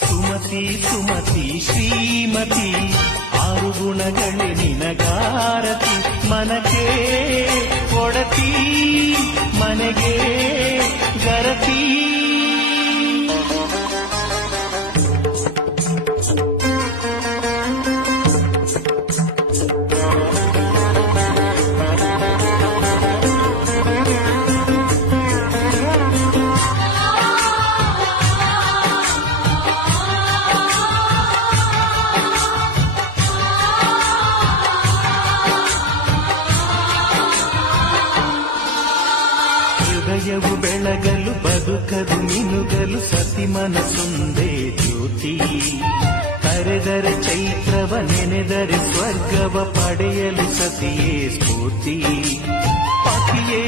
ಸುಮತಿ ಸುಮತಿ ಶ್ರೀಮತಿ ಆರು ಗುಣಗಳೇ ನಿನಗಾರತಿ ಮನಕ್ಕೆ ಕೊಡತಿ ಮನೆಗೆ ಗರತಿ ಹೃದಯವು ಬೆಳಗಲು ಬದುಕದು ಮಿನುಗಲು ಸತಿ ಮನಸೊಂದೇ ಜ್ಯೋತಿ ಕರೆದರೆ ಚೈತ್ರವ ನೆನೆದರೆ ಸ್ವರ್ಗವ ಪಡೆಯಲು ಸತಿಯೇ ಸ್ಫೂರ್ತಿ ಪತಿಯೇ